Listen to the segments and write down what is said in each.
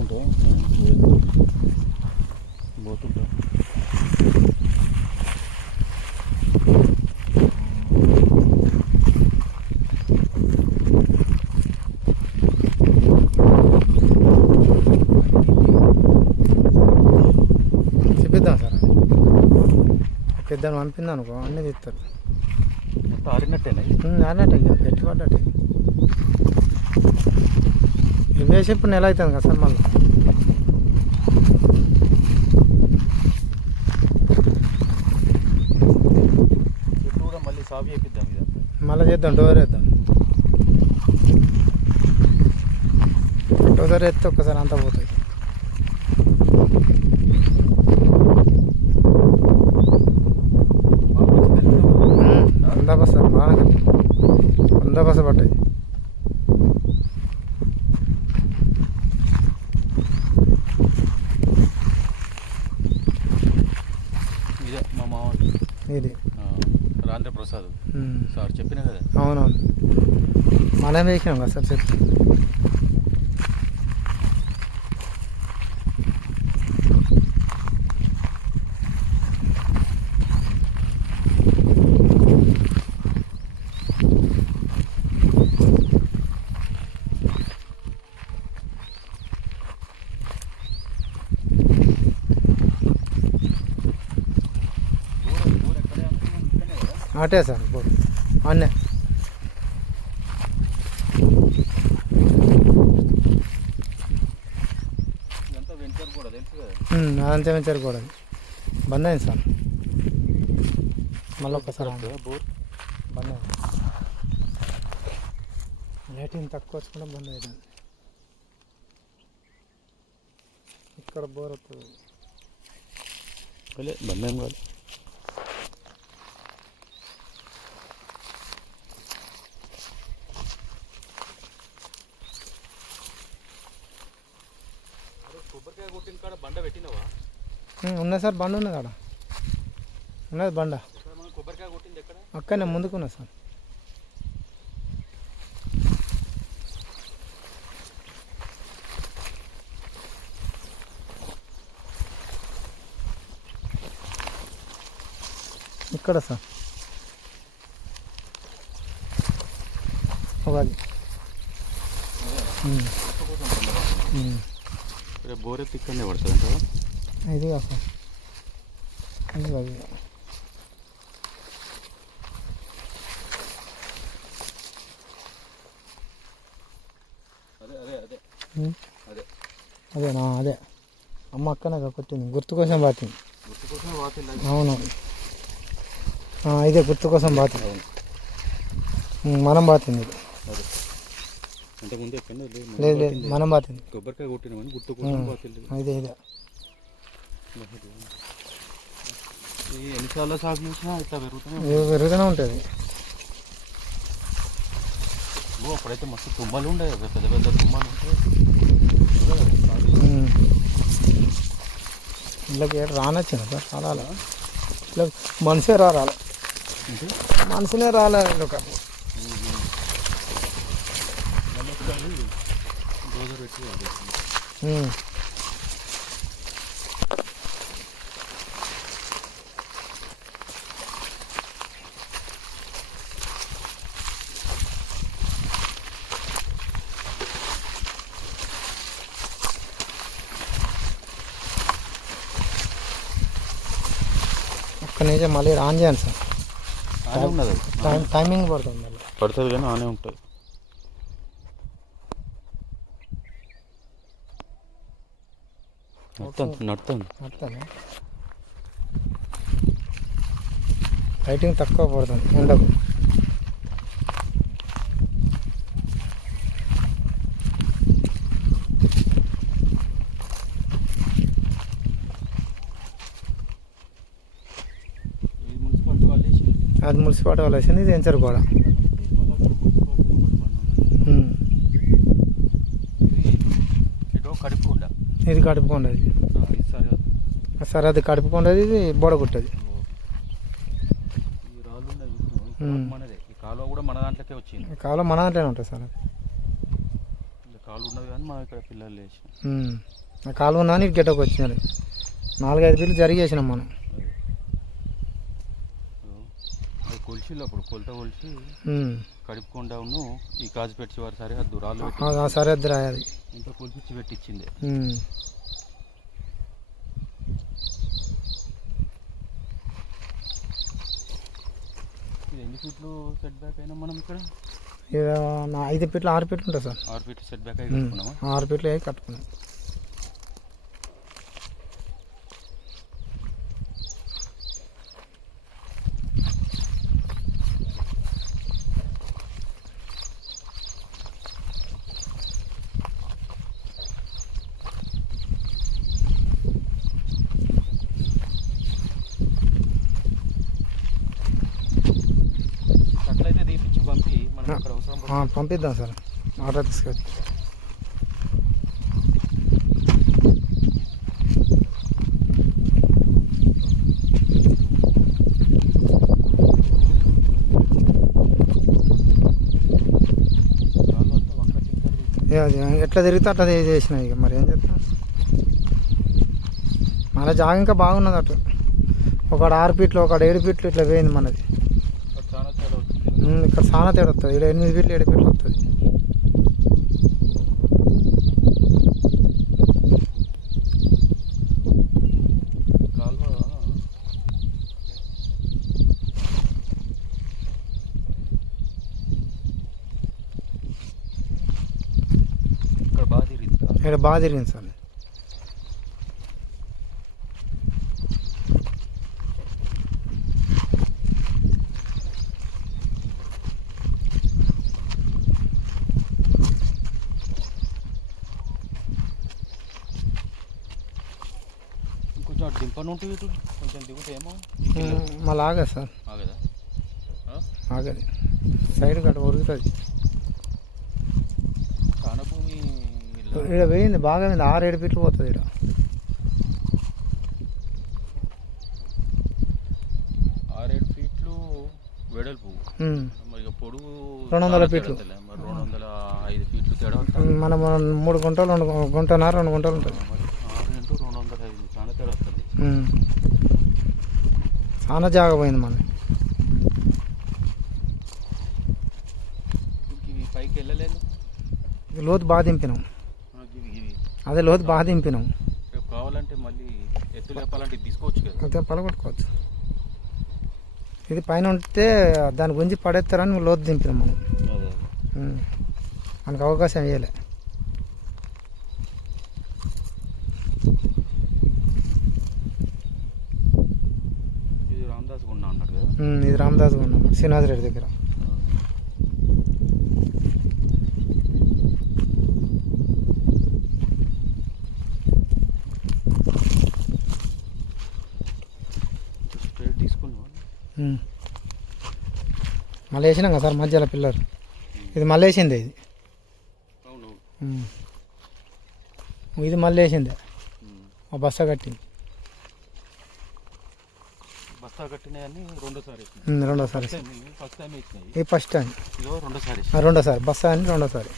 తీసుకుంటా పోతుంటా. చూపిద్దాం సార్, పెద్దాను అనిపింది అనుకో అన్నీ తీస్తారు. మొత్తం ఆరినట్టేనా? ఆడినట్టే ఇక గట్టి పడ్డట్టే. ఇవి వేసి ఇప్పుడు నెల అవుతుంది కదా సార్. మళ్ళీ చెట్టు కూడా మళ్ళీ సాఫ్ చేపిద్దాం. ఇదంతా మళ్ళీ చేద్దాం, డోర్ వేద్దాం. డోర్ ఎత్తే ఒక్కసారి అంతా పోతుంది. వంద బస్సు బాగా 100 బస్సు పడ్డాయి. ఇదే మా మామ ఇది రాంధ్ర ప్రసాద్ సార్ చెప్పినా కదా. అవునవును, మనం వేసినాం కదా సార్ చెట్టు. అటే సార్ అన్నే ఇదంతా వెంచర్ కూడా తెలుసు కదా. అదంతా వెంచర్ కూడా బంద్ అయింది సార్. మళ్ళీ ఒక్కసారి బోర్ బంద్ అయింది. లైటింగ్ తక్కువ వచ్చకుండా బంద్ అవుతుంది. ఇక్కడ బోర్ వస్తుంది. బంద్ ఏం కాదు. కొబ్బరికాయ కొట్టిన కాడ బండ పెట్టినవా? ఉన్నది సార్, బండ ఉన్నది ఆడ ఉన్నది బండ. కొబ్బరికాయ కొట్టింది ఎక్కడ? అక్కడనే ముందుకున్నా సార్. ఇక్కడ సార్ ఒకది బోర్ ఎత్తి ఇక్కడనే పడుతుంది అంటే ఇది కాదు సార్, ఇది కాదు. అదే అదే అదే అదే అదేనా? అదే అమ్మ అక్కనే కొట్టింది, గుర్తు కోసం బాతింది. గుర్తు కోసం వాతింది. అవును, ఇదే గుర్తు కోసం బాతింది. మనం బాతింది. అదే అంటే ముందు ఎక్కడ లేదు లేదు, మనం బాతింది. కొబ్బరికాయ కొట్టినామని గుర్తు కోసం బాతింది. ఇదే ఇదే ఎన్నిసార్లు సాగు చేసినా ఇట్లా పెరుగుతూనే ఉంటుంది. అప్పుడైతే మస్తు తుమ్మలు ఉండే, పెద్ద పెద్ద తుమ్మలు ఉంటాయి. ఇళ్ళకి రానొచ్చింది సార్, రాలా ఇట్లా మనిషే రాలే, మనిషినే రాలే. ఒక డోజర్ పెట్టి ఒక్క నిమిషం మళ్ళీ ఆన్ చేయండి సార్. టైమింగ్ పడుతుంది, మళ్ళీ పడుతుంది కానీ ఆనే ఉంటుంది. నడుతుంది. లైటింగ్ తక్కువ పడుతుంది ఎండకు. అది మున్సిపాలిటీ వాళ్ళు వేసింది, ఇది వెంచర్ కూడా. ఇది కడుపుకుండేది సార్, అది కడుపుకుండేది, ఇది బోడగుట్టది. కాలువ కూడా మన దాంట్లోకే వచ్చింది. కాలువ మన దాంట్లోనే ఉంటుంది సార్. కాలు ఉన్నది కానీ మా ఇక్కడ పిల్లలు లేచి ఆ కాలువ నాని గెటకు వచ్చినారు 4-5 ఫీట్లు జరిగేసినాం మనం. అది కొలిచిళ్ళు అప్పుడు కొలత కొలిచి కడుపుకొండను ఈ కాజుపెట్టి వారి సరిహద్దు రాళ్ళు సరిహద్దు రాయాలి ఇంకా కొలిపించి పెట్టించింది. ఇది ఎన్ని ఫీట్లు సెట్ బ్యాక్ అయినా మనం ఇక్కడ 5 ఫీట్లు 6 ఫీట్లు ఉంటుంది సార్. 6 ఫీట్లు సెట్ బ్యాక్ అయి కట్టుకున్నామా? 6 ఫీట్లు అయి కట్టుకున్నాం. అట్లయితే తీపిచ్చి పంపి మనం అక్కడ అవసరం పంపిద్దాం సార్ ఆర్డర్ తీసుకొచ్చి. ఎట్లా తిరిగితే అట్లా చేసిన ఇక మరి ఏం చెప్తాం. మన జాగ ఇంకా బాగున్నది అటు ఒకడు 6 ఫీట్లు ఒకడు 7 ఫీట్లు ఇట్లా పోయింది మనది. ఇక్కడ చాలా తేడా వస్తుంది. ఇక్కడ 8 ఫీట్లు 7 ఫీట్లు వస్తుంది. ఇక్కడ బాగా తిరిగింది సార్. కొంచెం డింపన్ ఉంటుంది ఇటు కొంచెం దిగుతాయేమో మళ్ళీ ఆగదు సార్. ఆగదా? ఆగదు సైడ్ గట్ట ఉరుగుతుంది. చాలా భూమి ఇక్కడ పోయింది బాగా 6-7 ఫీట్లు పోతుంది. ఇక్కడ 6-7 ఫీట్లు వెడల్పు మరి పొడుగు 200 ఫీట్లు 205 ఫీట్లు తేడా. మనం 3 గుంటలు 2 గుంటన్నర 2 గుంటలు ఉంటుంది. 6 × 205 చాలా తేడా వస్తుంది. చాలా జాగా పోయింది మన. ఇవి పైకి వెళ్ళలేదు. లోతు బాగా దింపినాం. అదే లోతు బాగా దింపినాం. రేపు కావాలంటే మళ్ళీ ఎత్తు లేపాలంటే తీసుకోవచ్చు కదా. అదే పలగొట్టుకోవచ్చు. ఇది పైన ఉంటే దాని గురించి పడేస్తారని లోతు దింపినాం మనం. మనకు అవకాశం ఇవ్వలే. ఇది రామదాస్ గుండా అన్నాడు కదా. ఇది రామదాస్ గుండా శ్రీనివాస్ రెడ్డి దగ్గర. మళ్ళీ వేసినాం కదా సార్ మధ్యలో పిల్లర్. ఇది మళ్ళీ వేసిందే. ఇది మళ్ళీ వేసిందే. ఆ బస్తా కట్టింది. బస్తా కట్టినాయని రెండోసారి ఇది ఫస్ట్ టైం. రెండోసారి బస్తా అని రెండోసారి.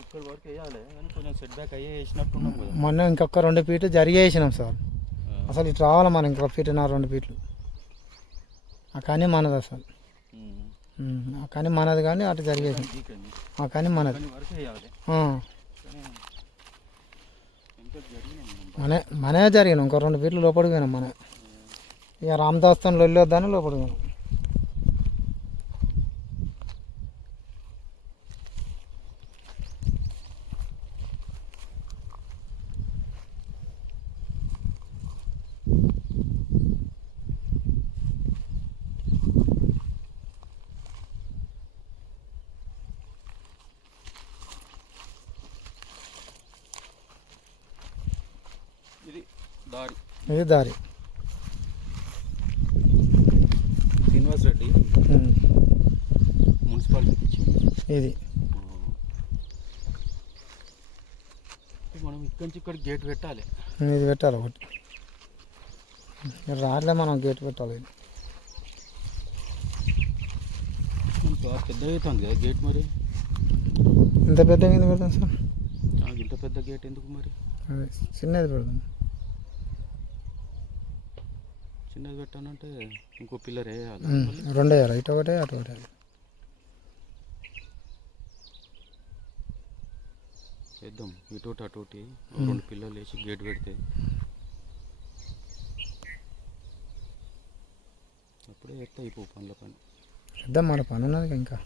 ఇక్కడ వరకు వేయాలి కానీ కొంచెం సెట్ బ్యాక్ అయ్యే వేసినట్టున్నాం కదా. మొన్న ఇంకొక 2 ఫీట్లు జరిగి వేసినాం సార్. అసలు ఇటు రావాలి మనం ఇంకొక ఫీట్ 2 ఫీట్లు. ఆ కానీ మనది అసలు. ఆ కానీ మనది కానీ అటు జరిగేసి ఆ కానీ మనది మనే జరిగినాం. ఇంకో 2 ఫీట్లు లోపలికి పోయినాం మన. ఇక రామదాస్తో లొల్లి వద్దని లోపలికి పోయినాం. దారి ఇది దారి. శ్రీనివాస్ రెడ్డి ఉమ్. మున్సిపాలిటీకి ఇచ్చింది. ఇది మనం ఇక్కడి నుంచి ఇక్కడ గేట్ పెట్టాలి. ఇది పెట్టాలి ఒకటి. రాట్లే మనం గేట్ పెట్టాలి. ఇది బాగా పెద్దగా అవుతుంది కదా గేట్. మరి ఇంత పెద్దగా ఎందుకు పెడతాం సార్? ఇంత పెద్ద గేట్ ఎందుకు మరి? అదే చిన్నది పెడదాం. చిన్నది పెట్టానంటే ఇంకో పిల్లర్ వేయాలి. రెండు వేయాలి, ఇటు ఒకటే అటు ఒకటి. వేద్దాం ఇటు అటు రెండు పిల్లలు వేసి గేట్ పెడితే అప్పుడే ఎత్తా అయిపో పనుల పని. పెద్ద మన పని ఉన్నది ఇంకా.